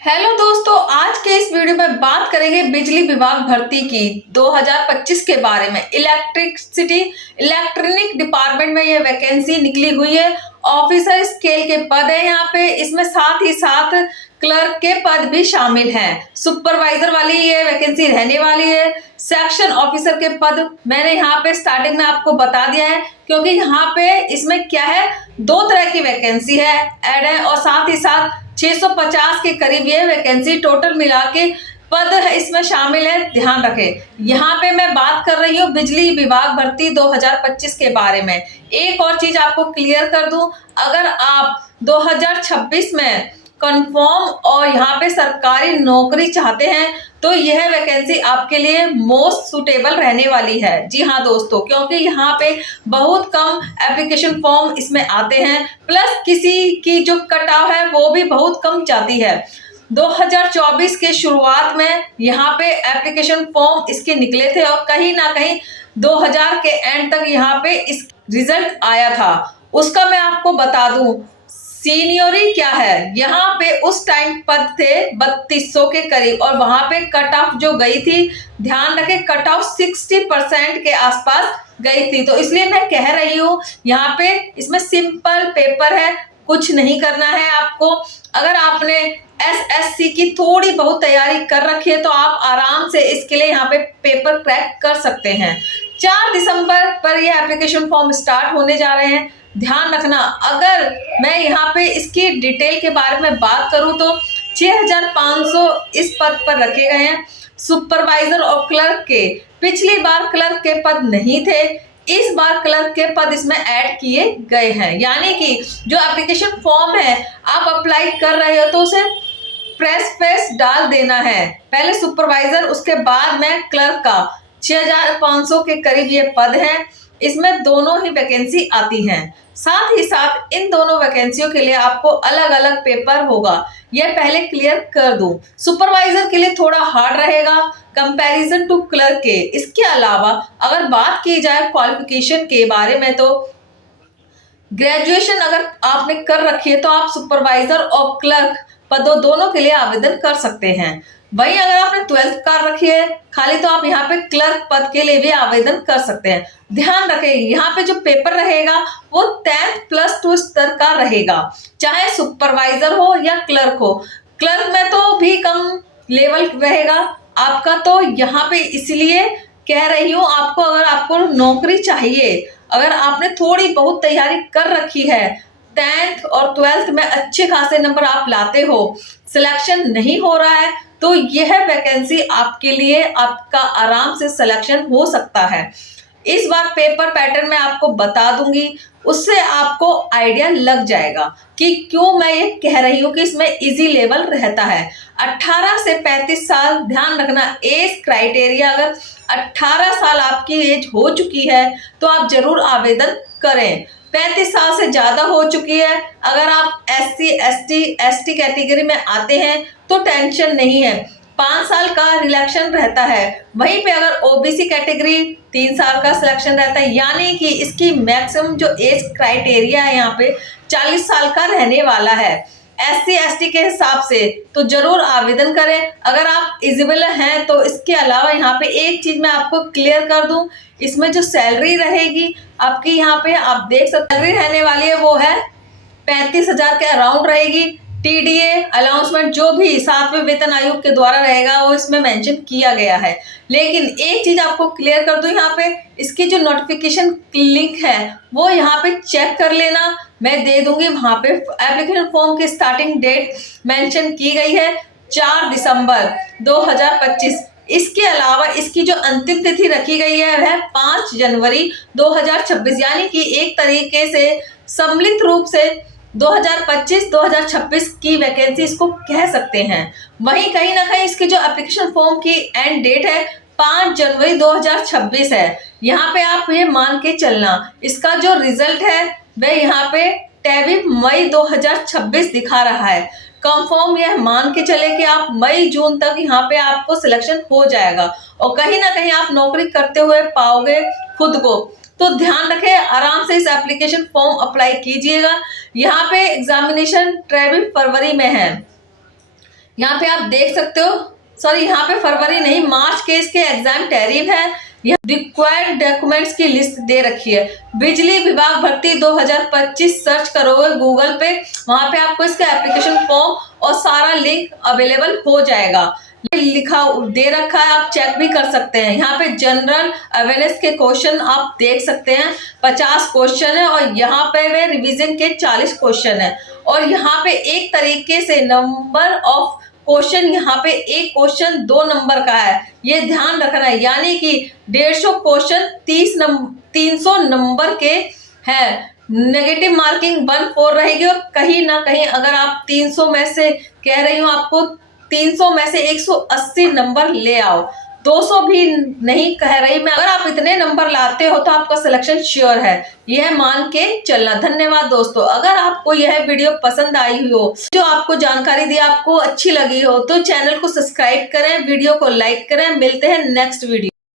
Hello दोस्तों, आज के इस वीडियो में बात करेंगे बिजली विभाग भर्ती की 2025 के बारे में। इलेक्ट्रॉनिक डिपार्टमेंट में ये वैकेंसी निकली हुई है। ऑफिसर स्केल के पद है यहाँ पे। इसमें साथ ही साथ क्लर्क के पद भी शामिल हैं। सुपरवाइजर वाली ये वैकेंसी रहने वाली है। सेक्शन ऑफिसर के पद मैंने यहाँ पे स्टार्टिंग में आपको बता दिया है, क्योंकि यहाँ पे इसमें क्या है, दो तरह की वैकेंसी है ऐड है, और साथ ही साथ 650 के करीब ये वैकेंसी टोटल मिला के पद इसमें शामिल है। ध्यान रखें, यहाँ पे मैं बात कर रही हूँ बिजली विभाग भर्ती 2025 के बारे में। एक और चीज आपको क्लियर कर दूं, अगर आप 2026 में कंफर्म और यहाँ पे सरकारी नौकरी चाहते हैं तो यह वैकेंसी आपके लिए मोस्ट सुटेबल रहने वाली है। जी हाँ दोस्तों, क्योंकि यहाँ पे बहुत कम एप्लीकेशन फॉर्म इसमें आते हैं, प्लस किसी की जो कटाव है वो भी बहुत कम जाती है। 2024 के शुरुआत में यहाँ पे एप्लीकेशन फॉर्म इसके निकले थे और कहीं ना कहीं 2000 के एंड तक यहाँ पे इस रिजल्ट आया था। उसका मैं आपको बता दूं सीनियरी क्या है। यहाँ पे उस टाइम पद थे 3200 के करीब, और वहां पे कट ऑफ जो गई थी, ध्यान रखें, कट ऑफ 60% के आसपास गई थी। तो इसलिए मैं कह रही हूँ यहाँ पे इसमें सिंपल पेपर है, कुछ नहीं करना है आपको। अगर आपने एसएससी की थोड़ी बहुत तैयारी कर रखी है तो आप आराम से इसके लिए यहाँ पे पेपर क्रैक कर सकते हैं। 4 दिसंबर पर ये एप्लीकेशन फॉर्म स्टार्ट होने जा रहे हैं। ध्यान रखना, अगर मैं यहाँ पे इसकी डिटेल के बारे में बात करूँ तो 6500 इस पद पर रखे गए हैं। सुपरवाइजर और क्लर्क के, पिछली बार क्लर्क के पद नहीं थे, इस बार क्लर्क के पद इसमें ऐड किए गए हैं। यानी कि जो एप्लीकेशन फॉर्म है आप अप्लाई कर रहे हो तो उसे प्रेस फेस डाल देना है। पहले सुपरवाइजर, उसके बाद में क्लर्क का 6500 के करीब ये पद है। इसमें दोनों ही वैकेंसी आती हैं। साथ ही साथ इन दोनों वैकेंसियों के लिए आपको अलग अलग पेपर होगा, यह पहले क्लियर कर दूं। सुपरवाइजर के लिए थोड़ा हार्ड रहेगा कंपैरिजन टू क्लर्क के। इसके अलावा अगर बात की जाए क्वालिफिकेशन के बारे में तो ग्रेजुएशन अगर आपने कर रखी है तो आप सुपरवाइजर और क्लर्क पदों दोनों के लिए आवेदन कर सकते हैं। वहीं अगर आपने 12th कर रखी है खाली तो आप यहाँ पे क्लर्क पद के लिए भी आवेदन कर सकते हैं। ध्यान रखें, यहाँ पे जो पेपर रहेगा वो 10th+2 स्तर का रहेगा, चाहे सुपरवाइजर हो या क्लर्क हो। क्लर्क में तो भी कम लेवल रहेगा आपका, तो यहाँ पे इसलिए कह रही हूँ आपको, अगर आपको नौकरी चाहिए, अगर आपने थोड़ी बहुत तैयारी कर रखी है, 10th और 12th में अच्छे खासे नंबर आप लाते हो, सिलेक्शन नहीं हो रहा है, तो यह वैकेंसी आपके लिए, आपका आराम से सिलेक्शन हो सकता है। इस बार पेपर पैटर्न में आपको बता दूंगी, उससे आपको आइडिया लग जाएगा कि क्यों मैं ये कह रही हूँ कि इसमें इजी लेवल रहता है। 18 से 35 साल, ध्यान रखना एज क्राइटेरिया, अगर 18 साल आपकी एज हो चुकी है तो आप जरूर आवेदन करें। 35 साल से ज्यादा हो चुकी है, अगर आप SC/ST कैटेगरी में आते हैं तो टेंशन नहीं है, 5 साल का रिलैक्शन रहता है। वहीं पे अगर ओबीसी कैटेगरी 3 साल का सिलेक्शन रहता है, यानी कि इसकी मैक्सिमम जो एज क्राइटेरिया है यहाँ पे 40 साल का रहने वाला है SC/ST के हिसाब से। तो जरूर आवेदन करें अगर आप एलिजिबल हैं तो। इसके अलावा यहाँ पे एक चीज मैं आपको क्लियर कर दूं, इसमें जो सैलरी रहेगी आपकी, यहाँ पे आप देख सकते सैलरी रहने वाली है वो है 35,000 के अराउंड रहेगी। टीडीए अनाउंसमेंट जो भी 7वें वेतन आयोग के द्वारा रहेगा वो इसमें मेंशन किया गया है। लेकिन एक चीज आपको क्लियर कर दूं, यहाँ पे इसकी जो नोटिफिकेशन लिंक है वो यहाँ पे चेक कर लेना, मैं दे दूंगी। वहां पे एप्लीकेशन फॉर्म की स्टार्टिंग डेट मेंशन की गई है 4 दिसंबर 2025। इसके अलावा इसकी जो अंतिम तिथि रखी गई है वह 5 जनवरी 2026, यानी कि एक तरीके से सम्मिलित रूप से 2025-2026 की वैकेंसी इसको कह सकते हैं। वहीं कहीं ना कहीं इसकी जो एप्लीकेशन फॉर्म की एंड डेट है 5 जनवरी 2026 है। यहाँ पे आप ये मान के चलना, इसका जो रिजल्ट है वह यहाँ पे 23 मई 2026 दिखा रहा है। कंफर्म यह मान के चले कि आप मई जून तक यहाँ पे आपको सिलेक्शन हो जाएगा और कहीं ना कहीं आप नौकरी करते हुए पाओगे खुद को। तो ध्यान रखें, आराम से इस एप्लीकेशन फॉर्म अप्लाई कीजिएगा। यहाँ पे एग्जामिनेशन 23 फरवरी में है। यहाँ पे आप देख सकते हो, सॉरी यहाँ पे फरवरी नहीं मार्च के इसके एग्जाम टैरिफ है। यहाँ रिक्वायर्ड डॉक्यूमेंट्स की लिस्ट दे रखी है। बिजली विभाग भर्ती 2025 सर्च करोगे गूगल पे, वहां पे आपको इसका एप्लीकेशन फॉर्म और सारा लिंक अवेलेबल हो जाएगा। लिखा दे रखा है, आप चेक भी कर सकते हैं। यहाँ पे जनरल अवेयरनेस के क्वेश्चन आप देख सकते हैं, 50 क्वेश्चन है और यहाँ पे वे रिवीजन के 40 क्वेश्चन है। और यहाँ पे एक तरीके से नंबर ऑफ क्वेश्चन, यहाँ पे एक क्वेश्चन 2 नंबर का है, ये ध्यान रखना है। यानी कि 150 क्वेश्चन 300 नंबर के हैं। नेगेटिव मार्किंग 1/4 रहेगी और कहीं ना कहीं अगर आप 300 में से कह रही हूँ आपको 300 में से 180 नंबर ले आओ, 200 भी नहीं कह रही मैं। अगर आप इतने नंबर लाते हो तो आपका सिलेक्शन श्योर है, यह मान के चलना। धन्यवाद दोस्तों। अगर आपको यह वीडियो पसंद आई हो, जो आपको जानकारी दी आपको अच्छी लगी हो, तो चैनल को सब्सक्राइब करें, वीडियो को लाइक करें। मिलते हैं नेक्स्ट वीडियो।